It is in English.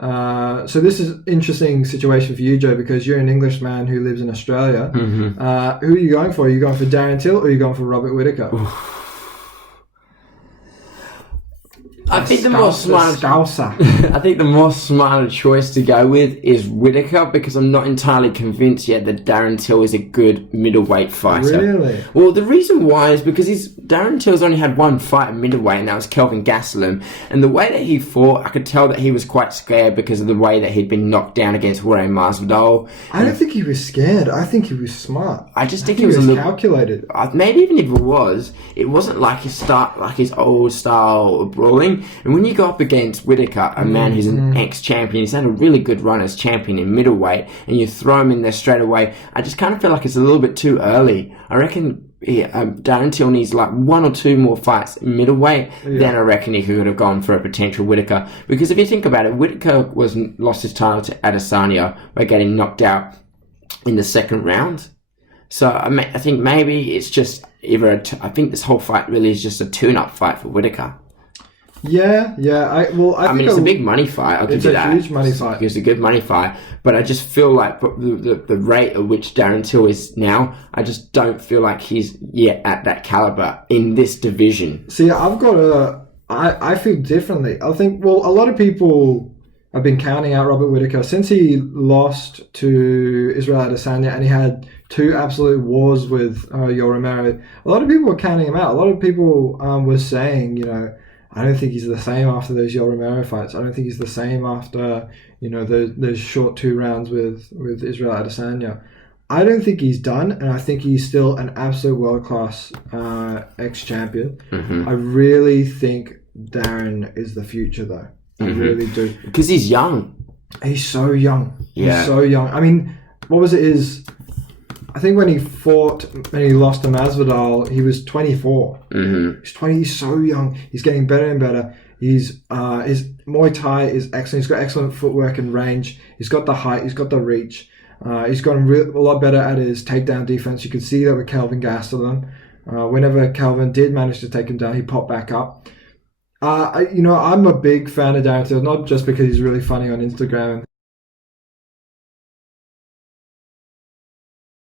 So this is an interesting situation for you, Joe, because you're an Englishman who lives in Australia. Mm-hmm. Who are you going for? Are you going for Darren Till or are you going for Robert Whittaker? I think the more smart choice to go with is Whittaker, because I'm not entirely convinced yet that Darren Till is a good middleweight fighter. Really? Well, the reason why is because Darren Till's only had one fight at middleweight, and that was Kelvin Gastelum. And the way that he fought, I could tell that he was quite scared because of the way that he'd been knocked down against Jorge Masvidal. I don't think he was scared. I think he was smart. I think he was a little calculated. Maybe even if it wasn't like his old style of brawling. And when you go up against Whittaker, a man who's an ex-champion, he's had a really good run as champion in middleweight, and you throw him in there straight away, I just kind of feel like it's a little bit too early. I reckon Darren Till needs like one or two more fights in middleweight, then I reckon he could have gone for a potential Whittaker. Because if you think about it, Whittaker lost his title to Adesanya by getting knocked out in the second round. So I think maybe it's just I think this whole fight really is just a tune-up fight for Whittaker. Yeah. I think it's a big money fight. I'll give you that. It's a huge money fight. It's a good money fight. But I just feel like the rate at which Darren Till is now, I just don't feel like he's yet at that caliber in this division. See, I feel differently. I think, well, a lot of people have been counting out Robert Whittaker since he lost to Israel Adesanya, and he had two absolute wars with Yoel Romero. A lot of people were counting him out. A lot of people were saying, I don't think he's the same after those Yoel Romero fights. I don't think he's the same after, those short 2 rounds with Israel Adesanya. I don't think he's done, and I think he's still an absolute world-class ex-champion. Mm-hmm. I really think Darren is the future, though. I really do. Because he's young. He's so young. Yeah. He's so young. I mean, what was it? I think when he lost to Masvidal, he was 24. Mm-hmm. He's 20. He's so young. He's getting better and better. His Muay Thai is excellent. He's got excellent footwork and range. He's got the height. He's got the reach. He's gotten a lot better at his takedown defense. You could see that with Kelvin Gastelum. Whenever Kelvin did manage to take him down, he popped back up. I'm a big fan of Darren Till, not just because he's really funny on Instagram